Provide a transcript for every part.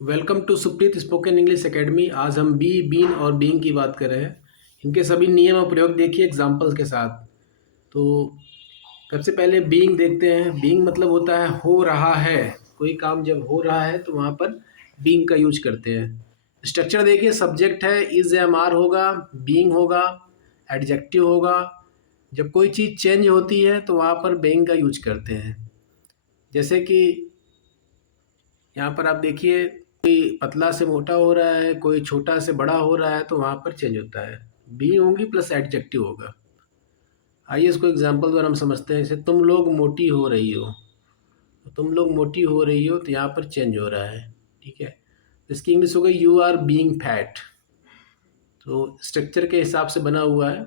Welcome to Supreet spoken English academy. आज हम B, been और बीइंग की बात कर रहे हैं। इनके सभी नियम और प्रयोग देखिए एग्जांपल्स के साथ। तो सबसे पहले बीइंग देखते हैं। बीइंग मतलब होता है हो रहा है। कोई काम जब हो रहा है तो वहाँ पर बीइंग का यूज करते हैं। स्ट्रक्चर देखिए, सब्जेक्ट है इज एम आर होगा, बीइंग होगा, एडजेक्टिव होगा। जब कोई चीज़ चेंज होती है तो वहाँ पर बीइंग का यूज करते हैं। जैसे कि यहाँ पर आप देखिए, कोई पतला से मोटा हो रहा है, कोई छोटा से बड़ा हो रहा है, तो वहाँ पर चेंज होता है। बी होंगी प्लस एडजेक्टिव होगा। आइए इसको एग्जांपल द्वारा हम समझते हैं। जैसे तुम लोग मोटी हो रही हो, तो तुम लोग मोटी हो रही हो तो यहाँ पर चेंज हो रहा है। ठीक है, इसकी इंग्लिश हो गई यू आर बीइंग फैट। तो स्ट्रक्चर के हिसाब से बना हुआ है।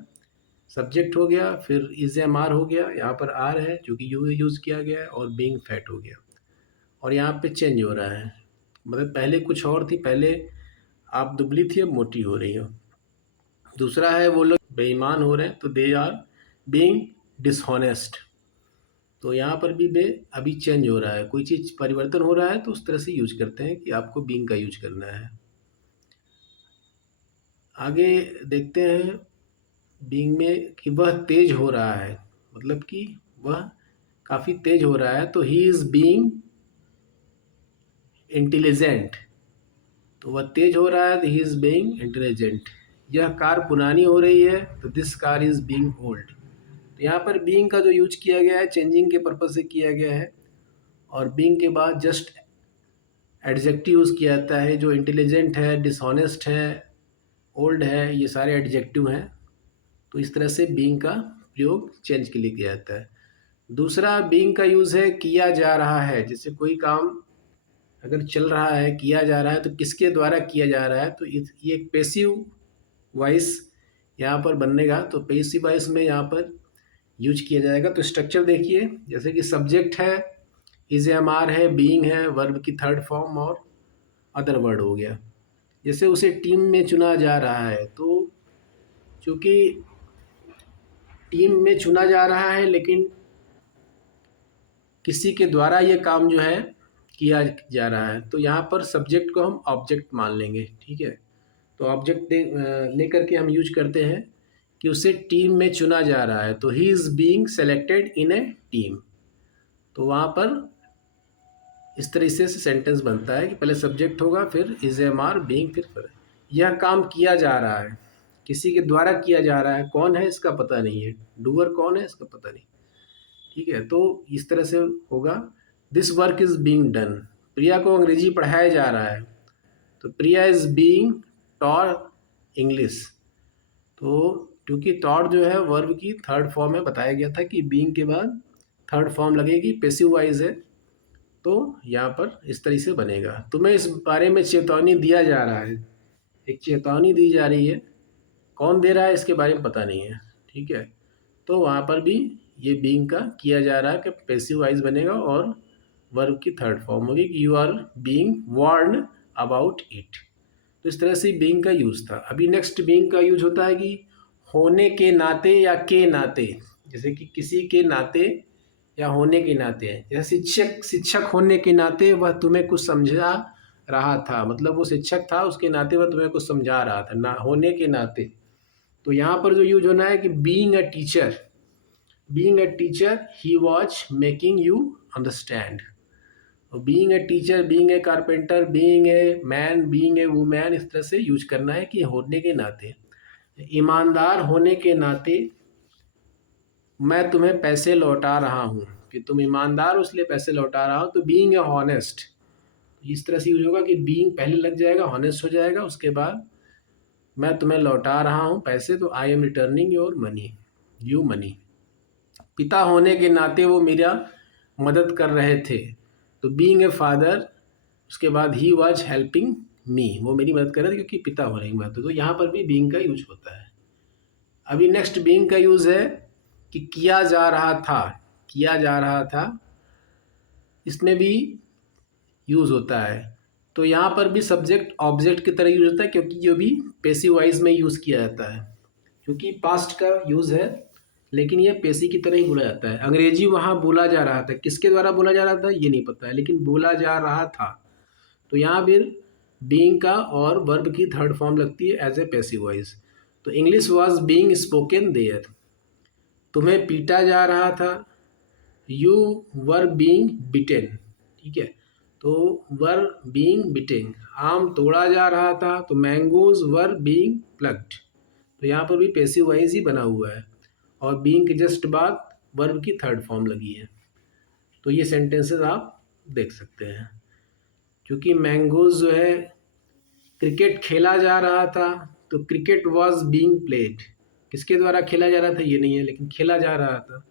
सब्जेक्ट हो गया, फिर इज एम आर हो गया, यहाँ पर आर है जो कि यू यूज़ किया गया है, और बीइंग फैट हो गया। और यहाँ पे चेंज हो रहा है, मतलब पहले कुछ और थी, पहले आप दुबली थी अब मोटी हो रही हो। दूसरा है वो लोग बेईमान हो रहे हैं, तो दे आर बीइंग डिसऑनेस्ट। तो यहाँ पर भी बे अभी चेंज हो रहा है, कोई चीज़ परिवर्तन हो रहा है तो उस तरह से यूज करते हैं कि आपको बीइंग का यूज करना है। आगे देखते हैं बीइंग में कि वह तेज हो रहा है, मतलब कि वह काफ़ी तेज हो रहा है, तो ही इज़ बीइंग इंटेलिजेंट। तो वह तेज हो रहा है तो ही इज़ बीइंग इंटेलिजेंट। यह कार पुरानी हो रही है, तो this car is being old. तो यहाँ पर बीइंग का जो यूज किया गया है चेंजिंग के पर्पज से किया गया है, और बीइंग के बाद जस्ट एडजेक्टिव यूज़ किया जाता है। जो इंटेलिजेंट है, डिसऑनेस्ट है, ओल्ड है, ये सारे एडजेक्टिव हैं। तो इस तरह से बीइंग का प्रयोग चेंज के लिए किया जाता है। दूसरा बीइंग का यूज़ है किया जा रहा है। जैसे कोई काम अगर चल रहा है, किया जा रहा है, तो किसके द्वारा किया जा रहा है, तो ये एक पेसिव वॉइस यहाँ पर बनेगा। तो पेसिव वॉइस में यहाँ पर यूज किया जाएगा। तो स्ट्रक्चर देखिए, जैसे कि सब्जेक्ट है, इज एम आर है, बीइंग है, वर्ब की थर्ड फॉर्म, और अदर वर्ड हो गया। जैसे उसे टीम में चुना जा रहा है, तो चूँकि टीम में चुना जा रहा है लेकिन किसी के द्वारा ये काम जो है किया जा रहा है, तो यहाँ पर सब्जेक्ट को हम ऑब्जेक्ट मान लेंगे। ठीक है, तो ऑब्जेक्ट लेकर के हम यूज करते हैं कि उसे टीम में चुना जा रहा है, तो he is being selected in A team. तो वहाँ पर इस तरीके से सेंटेंस बनता है कि पहले सब्जेक्ट होगा, फिर इज एम आर बीइंग, फिर यह काम किया जा रहा है, किसी के द्वारा किया जा रहा है, कौन है इसका पता नहीं है, डूअर कौन है इसका पता नहीं। ठीक है, तो इस तरह से होगा। This work is being done. Priya को अंग्रेजी पढ़ाया जा रहा है, तो Priya is being taught English. तो क्योंकि टॉट जो है वर्ब की थर्ड फॉर्म में बताया गया था कि बीइंग के बाद थर्ड फॉर्म लगेगी, पेसिव वाइज है, तो यहाँ पर इस तरीके से बनेगा। तुम्हें इस बारे में चेतावनी दिया जा रहा है, एक चेतावनी दी जा रही है, कौन दे रहा है इसके बारे में पता नहीं है। ठीक है, तो वहाँ पर भी ये बीइंग का किया जा रहा है कि पैसिव वाइज बनेगा, और वर्ब की थर्ड फॉर्म होगी कि you are being warned about it. तो इस तरह से बीइंग का यूज़ था। अभी नेक्स्ट बीइंग का यूज होता है कि होने के नाते या के नाते। जैसे कि किसी के नाते या होने के नाते है। जैसे शिक्षक होने के नाते वह तुम्हें कुछ समझा रहा था, मतलब वो शिक्षक था, उसके नाते वह तुम्हें कुछ समझा रहा था, ना होने के नाते। तो यहाँ पर जो यूज होना है कि being a teacher, being a teacher ही was making you understand. Being a teacher, being a carpenter, being a man, being a woman, इस तरह से यूज करना है कि होने के नाते। ईमानदार होने के नाते मैं तुम्हें पैसे लौटा रहा हूँ, कि तुम ईमानदार हो इसलिए पैसे लौटा रहा हूँ। तो बीइंग ए हॉनेस्ट, इस तरह से यूज होगा कि बीइंग पहले लग जाएगा, हॉनेस्ट हो जाएगा, उसके बाद मैं तुम्हें लौटा रहा हूँ पैसे, तो I am returning your money, you money. पिता होने के नाते वो मेरा मदद कर रहे थे, तो बीइंग ए फादर, उसके बाद ही वॉज हेल्पिंग मी, वो मेरी मदद कर रहे थे क्योंकि पिता होने की मदद। तो यहाँ पर भी बीइंग का यूज होता है। अभी नेक्स्ट बीइंग का यूज है कि किया जा रहा था, किया जा रहा था, इसमें भी यूज होता है। तो यहाँ पर भी सब्जेक्ट ऑब्जेक्ट की तरह यूज होता है, क्योंकि ये भी पेसिव वाइज में यूज किया जाता है, क्योंकि पास्ट का यूज है, लेकिन ये पेशी की तरह ही बोला जाता है। अंग्रेजी वहाँ बोला जा रहा था, किसके द्वारा बोला जा रहा था ये नहीं पता है, लेकिन बोला जा रहा था। तो यहाँ फिर बीइंग का और वर्ब की थर्ड फॉर्म लगती है एज ए पैसिव वॉइस। तो English was being spoken there, तुम्हें पीटा जा रहा था, यू वर बीइंग बिटेन, ठीक है, तो वर बीइंग बिटेन, आम तोड़ा जा रहा था, तो मैंगोज वर बीइंग प्लग्ड, तो यहाँ पर भी पैसिव वॉइस ही बना हुआ है और बीइंग के जस्ट बाद वर्ब की थर्ड फॉर्म लगी है। तो ये सेंटेंसेस आप देख सकते हैं। क्योंकि मैंगोज जो है, क्रिकेट खेला जा रहा था, तो क्रिकेट वॉज बीइंग प्लेड, किसके द्वारा खेला जा रहा था ये नहीं है, लेकिन खेला जा रहा था,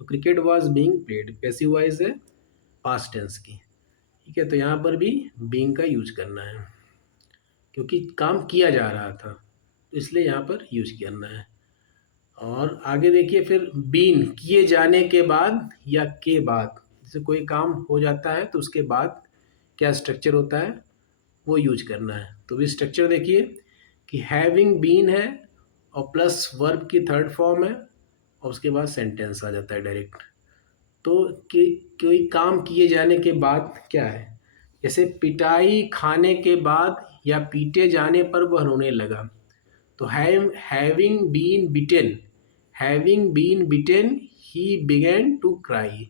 तो cricket was being played, passive voice है पास्ट टेंस की, ठीक है। तो यहाँ पर भी बीइंग का यूज करना है क्योंकि काम किया जा रहा था, तो इसलिए यहाँ पर यूज करना है। और आगे देखिए फिर बीन, किए जाने के बाद या के बाद, जैसे कोई काम हो जाता है तो उसके बाद क्या स्ट्रक्चर होता है वो यूज करना है। तो भी स्ट्रक्चर देखिए कि हैविंग बीन है और प्लस वर्ब की थर्ड फॉर्म है और उसके बाद सेंटेंस आ जाता है डायरेक्ट। तो कोई काम किए जाने के बाद क्या है, जैसे पिटाई खाने के बाद या पीटे जाने पर वह रोने लगा, तो having been beaten, having been beaten he began to cry,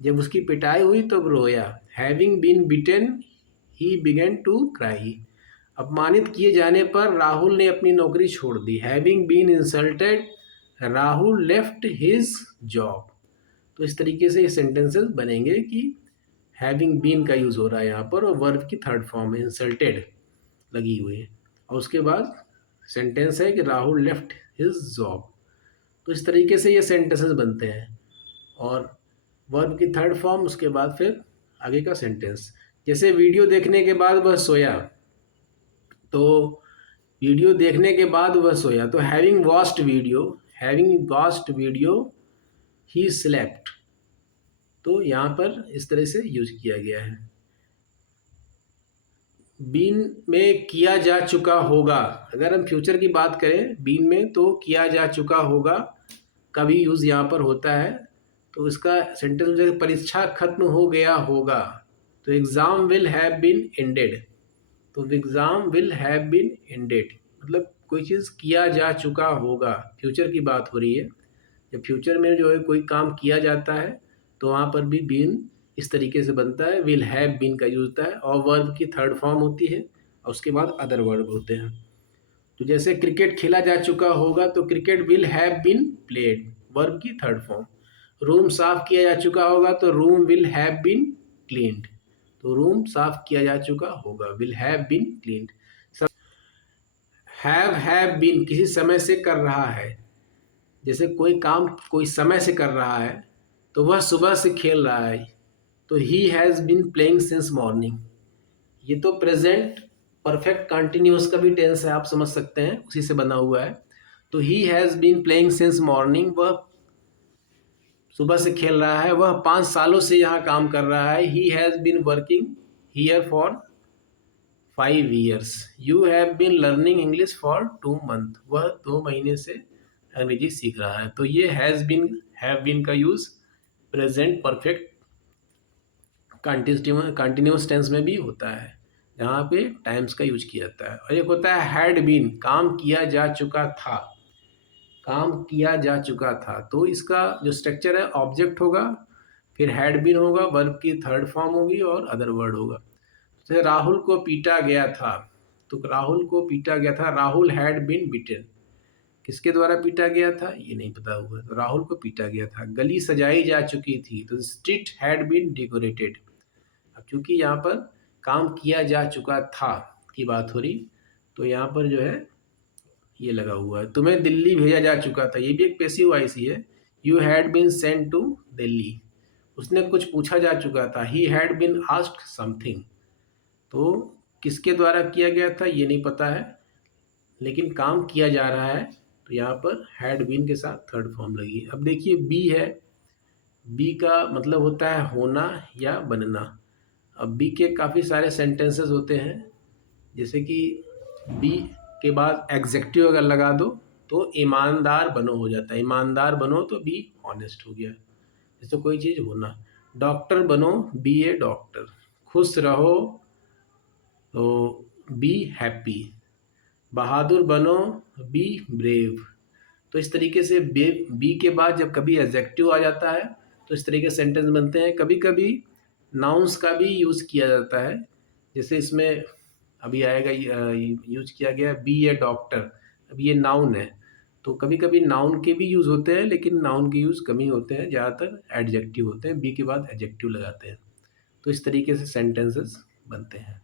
जब उसकी पिटाई हुई तब रोया, having been beaten he began to cry. अपमानित किए जाने पर राहुल ने अपनी नौकरी छोड़ दी, having been insulted Rahul left his job. तो इस तरीके से ये सेंटेंसेस बनेंगे कि हैविंग बीन का यूज़ हो रहा है यहाँ पर और वर्ब की थर्ड फॉर्म है इंसल्टेड लगी हुई है और उसके बाद सेंटेंस है कि राहुल लेफ्ट हिज जॉब। तो इस तरीके से ये सेंटेंसेस बनते हैं और वर्ब की थर्ड फॉर्म, उसके बाद फिर आगे का सेंटेंस। जैसे वीडियो देखने के बाद वह सोया, तो वीडियो देखने के बाद वह सोया, तो having watched video, having watched video he slept. तो यहाँ पर इस तरह से यूज किया गया है। बीन में किया जा चुका होगा, अगर हम फ्यूचर की बात करें बीन में तो किया जा चुका होगा का भी यूज़ यहाँ पर होता है। तो इसका सेंटेंस हो जाएगा परीक्षा खत्म हो गया होगा, तो exam will have been ended, तो exam will have been ended मतलब कोई चीज़ किया जा चुका होगा, फ्यूचर की बात हो रही है। जब फ्यूचर में जो है कोई काम किया जाता है तो वहाँ पर भी बीन इस तरीके से बनता है, विल हैव बीन का यूज होता है और वर्ब की थर्ड फॉर्म होती है और उसके बाद अदर वर्ब होते हैं। तो जैसे क्रिकेट खेला जा चुका होगा, तो cricket will have been played, verb की थर्ड फॉर्म। रूम साफ किया जा चुका होगा, तो room will have been cleaned, तो रूम साफ किया जा चुका होगा, will have been cleaned. Have been किसी समय से कर रहा है, जैसे कोई काम कोई समय से कर रहा है तो वह सुबह से खेल रहा है, तो he has been playing since morning. ये तो प्रेजेंट परफेक्ट कंटिन्यूस का भी टेंस है, आप समझ सकते हैं, उसी से बना हुआ है। तो he has been playing since morning, वह सुबह से खेल रहा है, वह 5 सालों से यहाँ काम कर रहा है। He has been working here for 5 years। You have been learning English for 2 months, वह 2 महीने से अंग्रेजी सीख रहा है। तो ये हैज़ बीन हैव बीन का use present perfect continuous tense में भी होता है, जहाँ पे टाइम्स का यूज किया जाता है। और एक होता है हैड बीन, काम किया जा चुका था, काम किया जा चुका था। तो इसका जो स्ट्रक्चर है ऑब्जेक्ट होगा, फिर हैड बीन होगा, वर्ब की थर्ड फॉर्म होगी और अदर वर्ड होगा। जैसे राहुल को पीटा गया था, तो राहुल को पीटा गया था, राहुल हैड बीन बीटन, किसके द्वारा पीटा गया था ये नहीं पता हुआ, तो राहुल को पीटा गया था। गली सजाई जा चुकी थी, तो स्ट्रीट हैड बीन डेकोरेटेड। अब चूंकि यहाँ पर काम किया जा चुका था की बात हो रही, तो यहाँ पर जो है ये लगा हुआ है। तुम्हें दिल्ली भेजा जा चुका था, ये भी एक पैसिव वॉइस ही है। You had been sent to Delhi, उसने कुछ पूछा जा चुका था, he had been asked something. तो किसके द्वारा किया गया था ये नहीं पता है, लेकिन काम किया जा रहा है, तो यहाँ पर हैड बीन के साथ थर्ड फॉर्म लगी है। अब देखिए बी है, बी का मतलब होता है होना या बनना। अब बी के काफ़ी सारे सेंटेंसेस होते हैं, जैसे कि बी के बाद एग्जेक्टिव अगर लगा दो तो ईमानदार बनो हो जाता है, ईमानदार बनो तो बी ऑनेस्ट हो गया। जैसे कोई चीज़ होना, डॉक्टर बनो बी ए डॉक्टर, खुश रहो बी हैप्पी, बहादुर बनो, बी ब्रेव। तो इस तरीके से बी के बाद जब कभी एडजेक्टिव आ जाता है तो इस तरीके से सेंटेंस बनते हैं। कभी कभी नाउन्स का भी यूज़ किया जाता है, जैसे इसमें अभी आएगा यूज किया गया बी ए डॉक्टर। अब ये नाउन है, तो कभी कभी नाउन के भी यूज़ होते हैं, लेकिन नाउन के यूज़ कम ही होते हैं, ज़्यादातर एडजेक्टिव होते हैं, बी के बाद एडजेक्टिव लगाते हैं। तो इस तरीके से सेंटेंसेस बनते हैं।